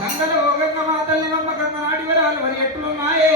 గంగలో గంగ మాతల్ని నమ్మకంగా నాటి వరాలు మరి ఎట్లున్నాయే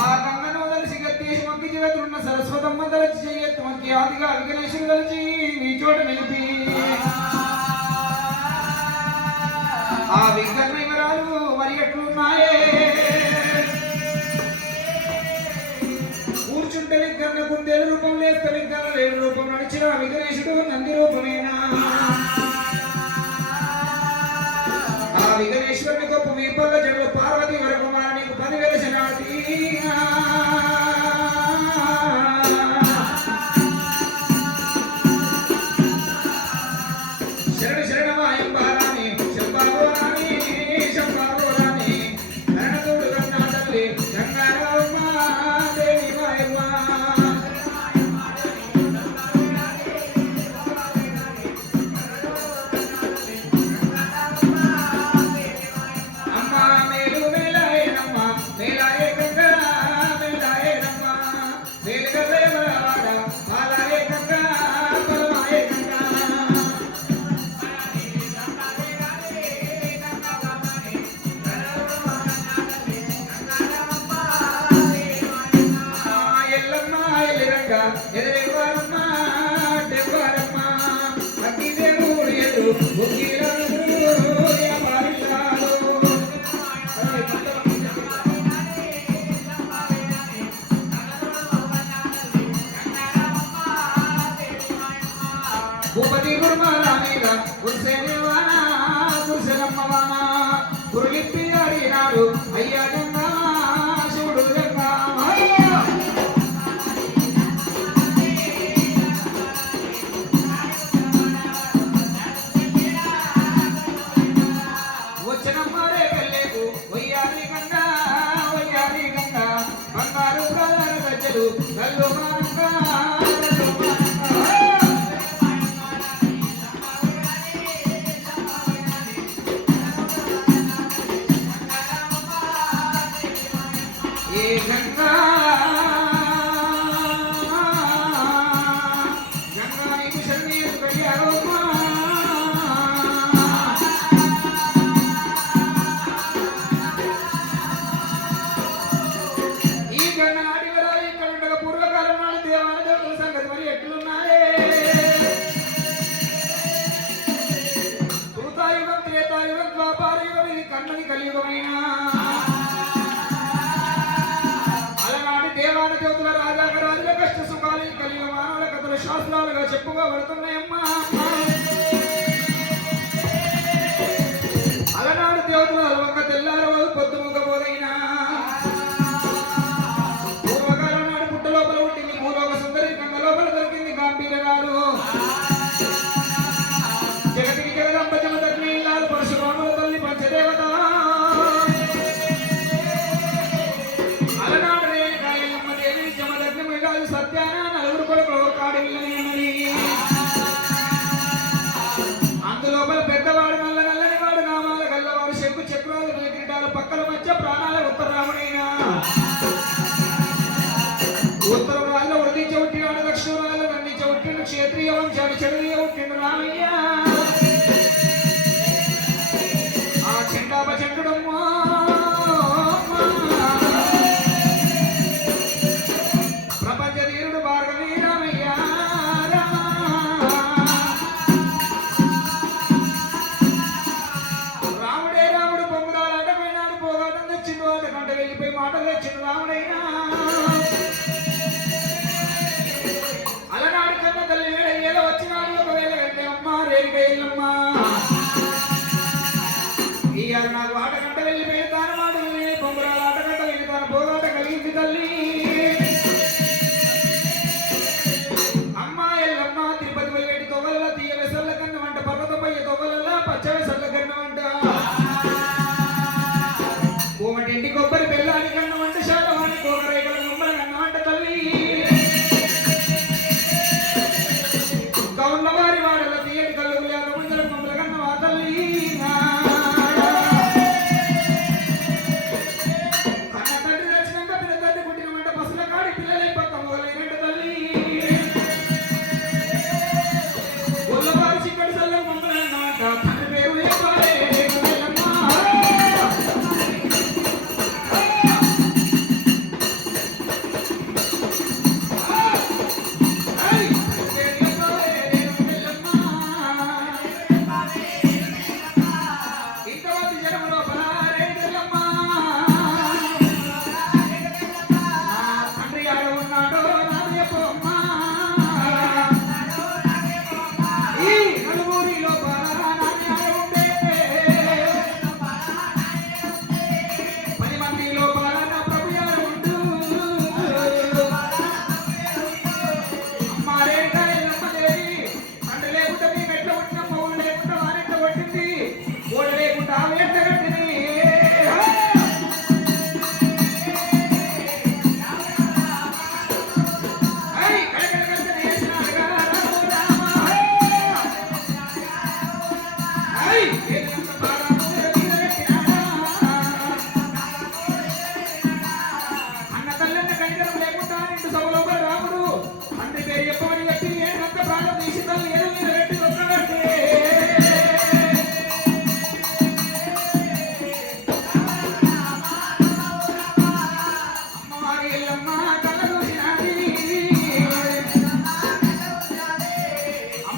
ఆ గంగను కలిసి గత్తేసి మంకి జీవతున్న సరస్వతమ్మ తలచి చెయ్యెత్తు మంకి ఆదిగా విఘ్నేశ్వరు కలిసి నీ చోట నిలిపి ఆ విఘ్న వివరాలు మరి ఎట్లున్నాయే కూర్చుంటే విఘ్న కుందేలు రూపం లేస్తే విఘ్న లేని రూపం నడిచిన విఘ్నేశుడు నంది రూపమేనా ఆ విఘ్నేశ్వరుని గొప్ప వీపల్ల జనులు పార్వతి వరకు మార నీకు 10,000 శనార్థి శరణ శరణమాయం బారాని శంభాగోరాని శంభాగోరాని నరణతోడు గంగాధరి గంగారామ దేవి మాయమ్మ అమ్మ మేలు మేలాయనమ్మ మేలాయ గంగా మేలాయనమ్మ మేలుగా దేవరవాడ బాలాయ గంగా బలమాయ గంగా ఎల్లమ్మ ఎల్లిరంగ ఎదురెవ్వారమ్మ దెవ్వారమ్మ అతి దేవుడు ఎదురు బుక్కిలను పారిల్లాడు భూపతి గురుమాల మీద కుర్సేనివాన కుర్సెలమ్మ వాన గురులిప్పి అడిగినాడు అయ్యా గంగా శివుడు గంగా వచ్చినమ్మారే పెళ్ళేకు వయ్యారి గంగా బంగారు ప్రాణాల గజ్జలు కల్లు మానంగా ఏ గంగా గంగా నీకు శరణీయత కళ్యాణమ్మా ఈ గంగ నాటి వరాలు ఇక్కడ ఉండగా పూర్వకాలం నాడు దేవాల దేవతల సంగతి మరి ఎట్లున్నాయే కృతాయుగం త్రేతాయుగం ద్వాపారయుగం ఇది కన్నది కలియుగమైనా అలనాటి దేవాన దేవతల రాజాగరాజుల కష్ట సుఖాలు కలియుగ మానవుల కథలు శాస్త్రాలుగా చెప్పుకోబడుతున్నాయమ్మా అలనాడు దేవతల అలవంక తెల్లారవదు పొద్దుముగబోదైనా పూర్వకాలం నాడు పుట్ట లోపల పుట్టింది భూలోక సుందరి గంగ లోపల దొరికింది గాంభీర్యగాడు జగతికి జగదంబ జమదగ్ని ఇల్లాలు పరశురాముల తల్లి పంచదేవత అలనాడు రేణుకాయలమ్మ దేవి జమదగ్ని మృగాలు సత్యాన నలుగురు కొడుకులు కాడి విల్లనేమని అందులోపల పెద్దవాడు నల్ల నల్లని వాడు నామాల గల్లవాడు శంకు చక్రాలు కిరీటాలు పక్కల మధ్య ప్రాణాల ఉత్తరరాముడైనా ఉత్తరం రాజులో వృద్ధించి ఉట్టినాడు దక్షిణ రాజులో దండించి ఉట్టిండు క్షేత్రీయ వంశాలు చెడుదీయ ఉట్టిండు రామయ్య ఆ చెండాప చెండుడమ్మా ప్రపంచ ధీరుడు భార్గవి రామయ్య రాముడే రాముడు పొంగుదాలు అడ్డపోయినాడు పోగాటం తెచ్చిండు వాటి కంట వెళ్ళిపోయి మాటలు తెచ్చిండు రాముడైనా అలనాడు కన్న తల్లి వేళ ఏదో వచ్చినాడు ఒకవేళ వెళ్తే అమ్మ రేరిక ఇల్లమ్మ ఇవాళ నాకు ఆటగంట వెళ్ళిపోయి తాను మాట పొంగురాల ఆటగంట వెళ్ళి తాను పోగాట కలిగింది తల్లి అమ్మ ఎల్లమ్మ తిరుపతి వెళ్ళేటి తొగల తీయ వెసల్ల కన్న వంట పర్వత పయ్య తొగల పచ్చ వెసల్ల కన్న వంట కోమటింటి కొబ్బరి బెల్లాని కన్న వంట శాతవాణి కోగరేగల గుమ్మల కన్న వంట తల్లి గౌన్ల వారి వాడల తీయటి కళ్ళు ముందల కొమ్మల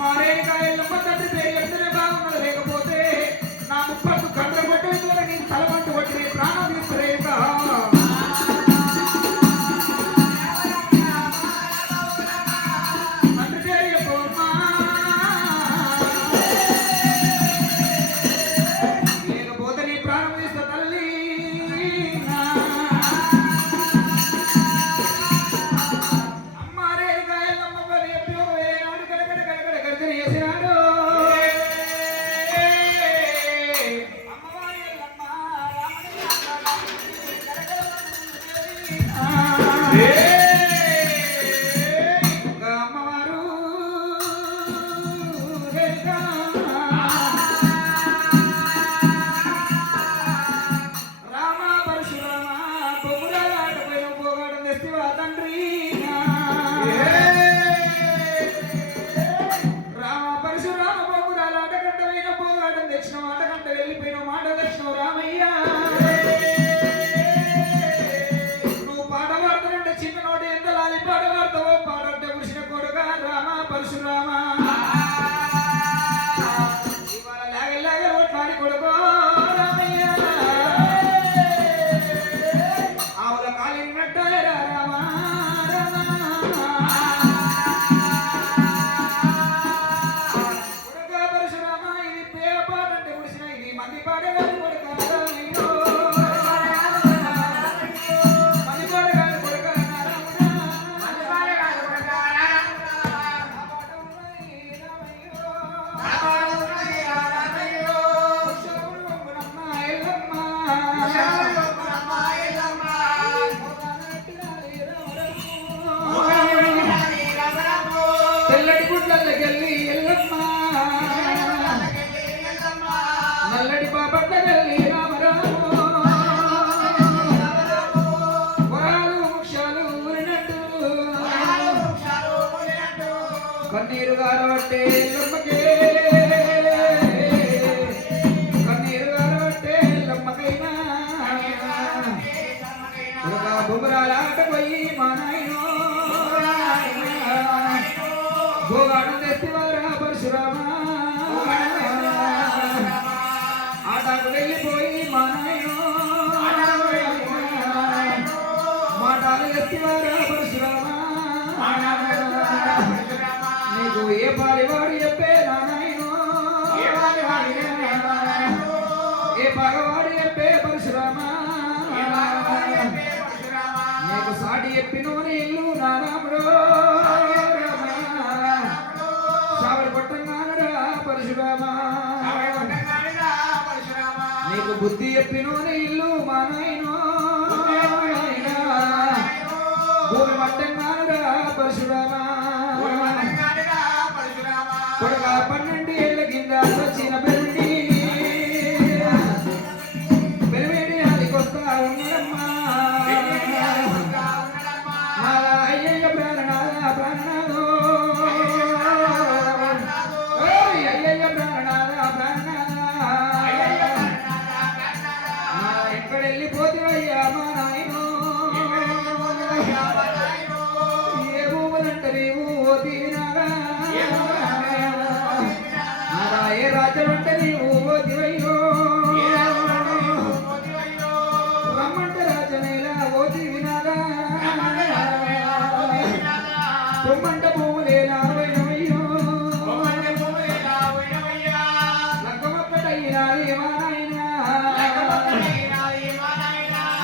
అమ్మ రేణుకా ఎల్లమ్మ తండ్రి పేరు చెప్తేనే బాగున్నది లేకపోతే నా ముప్పట్టు గంటలు కొట్టే నీ తలమంటు కొట్టి నీ ప్రాణం తీసుకురేక తండ్రి పేరు చెప్పమ్మా లేకపోతే నీ ప్రాణం తీస్తా తల్లి అమ్మ రేణుకా ఎల్లమ్మ పేరు చెప్పి ఏనాడు గడగడ గడగడ గర్జన చేసినాడు వెళ్ళిపోయిన మాట దక్షిణ రామయ్య నువ్వు పాట పాడుతానంటే చిన్న నోటి ఎంత లాలి పాట పాడతావో పాడంటే కృష్ణ కొడుగా రామ పరశురామ ఇవాళ లాగ కొట్లాడి కొడుకో రామయ్య ఆవుల కాలినట్టారా రామ కొడుగా పరశురామ ఇది పేర పాడంటే కృష్ణ ఇది మంది పాడగాలి కొడుక తెల్లటి గుడ్లకెళ్ళి ఎల్లమ్మ నల్లటి బాపట్లకెళ్ళి రామరాము వరాలు వృక్షాలు ఊరినట్టు కన్నీరు గారబట్టే ఎల్లమ్మకే కన్నీరు గారబట్టే ఎల్లమ్మకైనా బొమ్మరాలాట పోయి మా నాయనో భోగాడు తెస్తివారా పరశురామ ఆటకు వెళ్ళిపోయి మా నాయనో మాటలు ఎత్తివారా పరశురామ నీకు ఏ పాలివాడు చెప్పే నాయనో ఏ పగవాడు చెప్పే పరశురామ నీకు సాటి చెప్పినోని ఇల్లు నారాముడో సావడి కొట్టంగానరా పరశురామ నీకు బుద్ధి చెప్పినోని ఇల్లు మా నాయనో భూమి మట్టంగానరా పరశురామ కొడుక 12 ఏళ్ళ కింద వచ్చిన పెళ్లి పెరివేడి అదికొస్తా ఉన్నదమ్మా అయ్యయ్య ప్రాణనాథ ప్రాణనాథో అయ్యయ్య ప్రాణనాథ ప్రాణనాథ ఎక్కడెళ్ళిపోతివయ్యా మా నాయనో ఏ భూములంటే నీవు ఓతివినారా ఏ రాజ్యం అంటే నీవు ఓతివయ్యో రమ్మంటే రాజమేలా ఓతివినారా పొమ్మంట భూములేలా పోయినవయ్యో లక్కమక్కడయ్యినాది మా నాయనా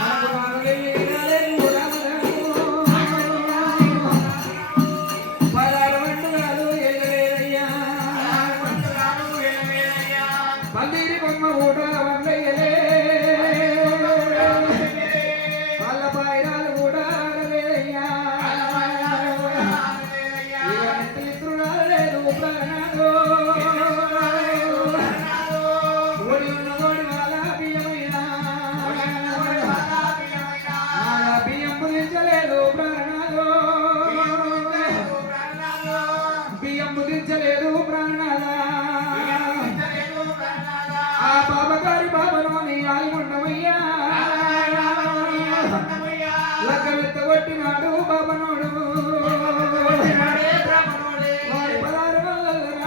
మనకు మానవేయలేదు రామరాము పరారు వంటలు ఎల్లలేదయ్యా పల్లీరి బొమ్మ కూడా వండయ్యలే వాళ్ళ పాయరాలు కూడా ఆడలేదయ్యా లేదు ప్రాణాదో ఓడి ఉన్నదోడి వాళ్ళ బియ్యమైనా బియ్యం ముదించలేదు ప్రాణాదో బియ్యం ముదించలేదు ప్రాణాదా ఆ బాబగారి బాబలోని ఆల్ముండమయ్యా లగ్గమెత్త కొట్టినాడు బాబనోడు వారి పదారు వల్ల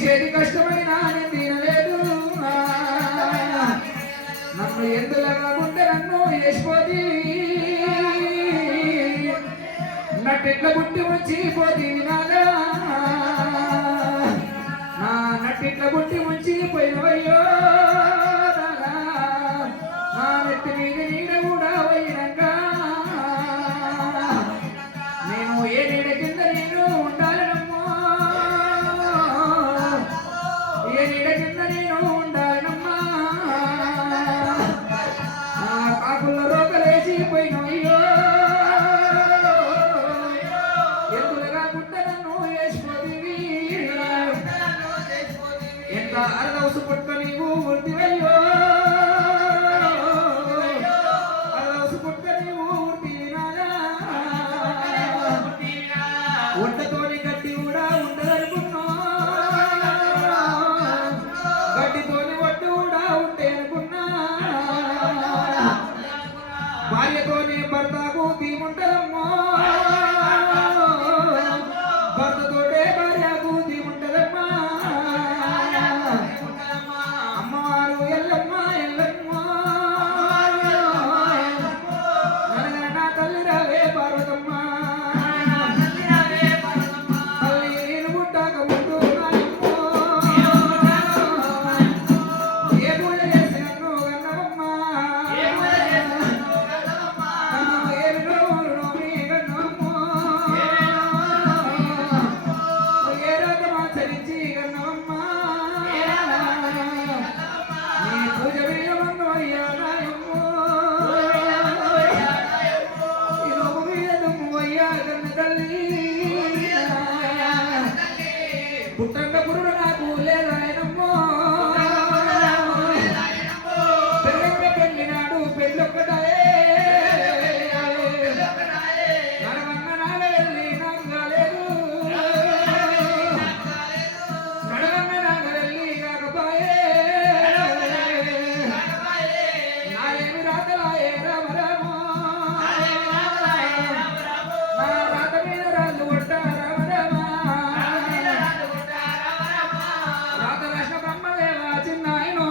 చేతి కష్టమైన నేను తినలేదు నన్ను ఎందులాగుంటే నన్ను వేసిపోతీ నట్టెట్ల పుట్టి వచ్చి పోతీ నాగా నా నట్టెట్ల పుట్టి వచ్చి పోయినవయ్యో నా నెత్తి మీద నీడ కూడా పోయినాక నేను ఏ నీడ కింద నేను ఉండాలనమ్మా ఏ నీడ కింద నేను ఉండాలనమ్మా కాకుల రోగలేసి పోయినవయ్యో ఎందులుగా గుంట నన్ను వేసిపోతీవి ఎంత అరదవసు పుట్ట నీవు వృద్ధివయ్యో అరదవసు పుట్ట నీవు వృద్ధినాగా ఒంటతోని గడ్డి కూడా ఉండదనుకున్నా గడ్డితోని ఒడ్డు కూడా ఉంటే అనుకున్నా భార్యతోని భర్తకు తీముంటదమ్మో భర్తతోటే భార్యకు తీముంటదమ్మా అమ్మవారు ఎల్లమ్మ ఎల్లమ్మ ననగన నా తల్లి రావే పార్వతమ్మ తల్లి నేను పుట్టాక ముందు నాయమ్మో ఏ పూజ చేసి నన్ను గన్నవమ్మ నన్ను ఏమి నోరు నోమి గన్నవమ్మో ఏ రకమా చరించి గన్నవమ్మ నీ పూజ వీరమన్ను అయ్యా నాయమ్మో ఇదొక వీరదమ్ము అయ్యా కన్న తల్లి పుట్టంగ పురుడు నాకు లేదాయనమ్మో పెళ్ళంగ పెళ్లి నాడు పెళ్ళొక్కటాయే నడవంగ నాగ వెళ్ళి నాకు కాలేదు నడవంగ నాగ వెళ్ళి కాకపాయే నాయేమి రాతలాయే రామ రామ నా రాత మీద రాళ్ళు కొట్ట రామ రామ రాత రాసిన బ్రహ్మదేవా చిన్నాయనో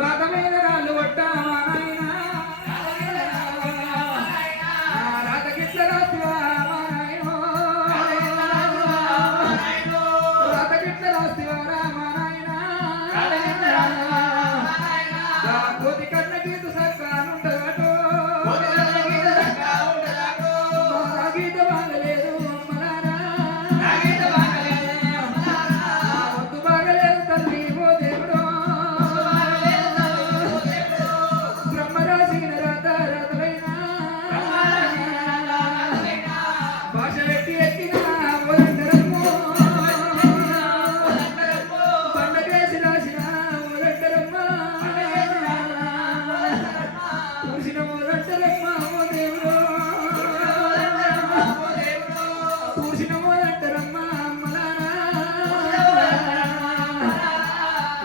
రాత మీద రాళ్ళు కొట్ట మా నాయనా నా రాత గిట్ల రాసివా మా నాయనో రాత గిట్ల రాసివా రా మా నాయనా నా కోతి కన్న గీత సర్కానుండగాటో నా గీత బాగలేదు అమ్మలారా నా వద్దు బాగలేదు తల్లి ఓ దేవుడో బ్రహ్మ రాసిన రాత రాతలైనా భాష పెట్టి ఎక్కిన ఓలంటరమ్మో పండగేసి రాసిన ఓలంటరమ్మ చూసిన ఓలంటరమ్మ ఓ దేవుడో చూసిన ఓలంటరమ్మ అమ్మలారా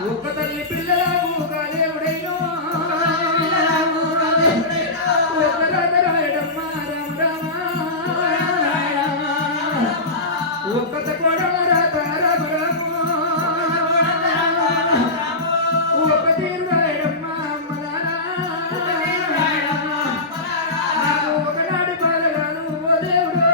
ఒక్క తల్లి పిల్లలకు కాదేవుడైనో ఒక్క రాత రాయడమ్మ రామ రామ ఒక్క కోడల రాత రామ రామ ఒక్క తీరు రాయడమ్మ అమ్మలారా నాకు ఒకనాటి బాధ కాదు ఓ దేవుడో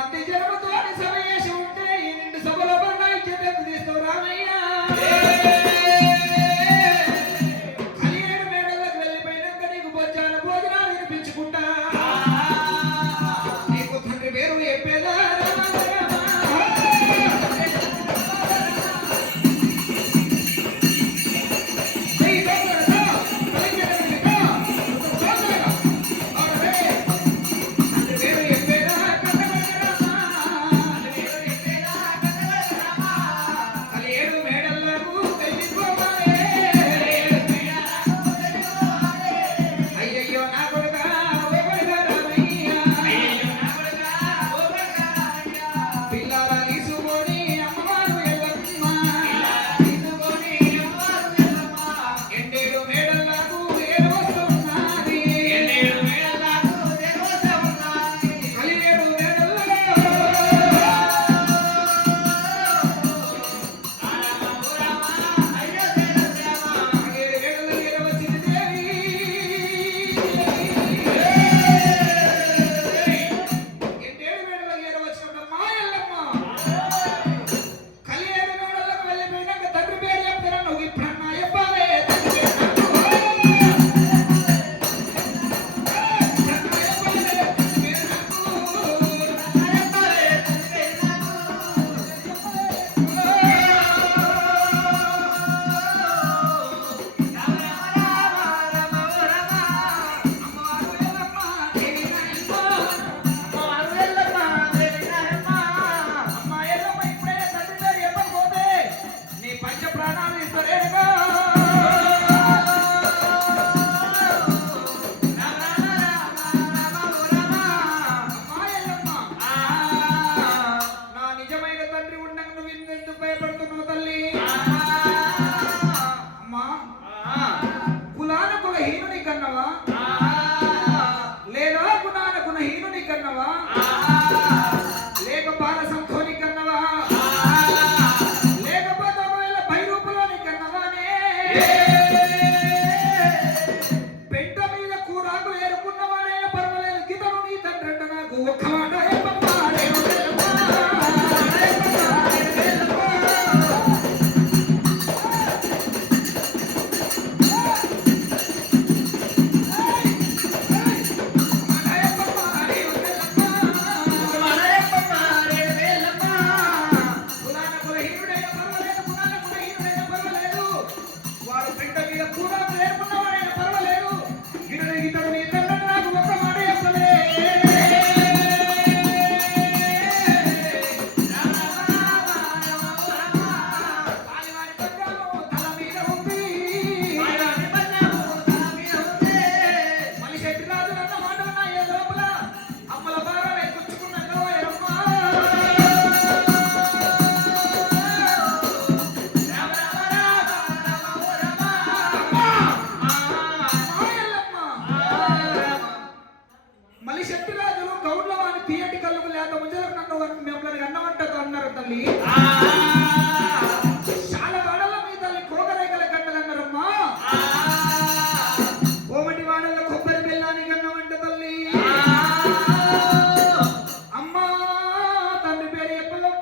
ఇంతమంది జనముతో సభ చేసి ఉంటే ఈ నిండు సభలో బంగా ఇచ్చేటట్టు తీస్తావు రామయ్య. కలియేడు మేడలకు వెళ్ళిపోయినాక నీకు బొజ్జాన భోజనాలు వినిపించుకుంటా. నీకు తండ్రి పేరు చెప్పేదా తల్లి